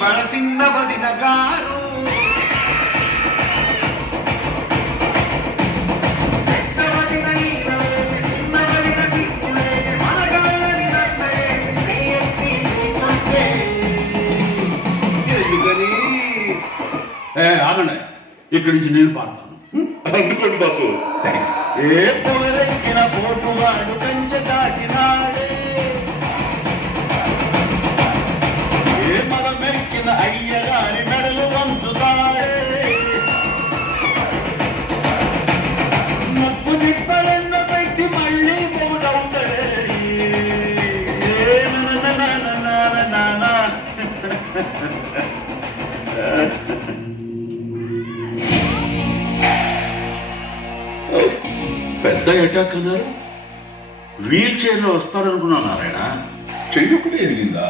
బలసిన్న వదిన గారు ఆగండి, ఇక్కడి నుంచి నేను పాడతాను. అందుకోండి బాసు. థ్యాంక్స్. ఏ పొలరెక్కిన పోటువాడు కంచె దాటినాడే, ఏ మరమెక్కిన అయ్యగారి మెడలు వంచుతాడే, ముప్పు తిప్పలెన్న పెట్టి మళ్ళీ మొగుడవుతాడే. పెద్ద అటాక్ అన్నారు, వీల్ చైర్లో వస్తాడనుకున్నా నారాయణ. చెయ్యొక్కటే ఎదిగిందా?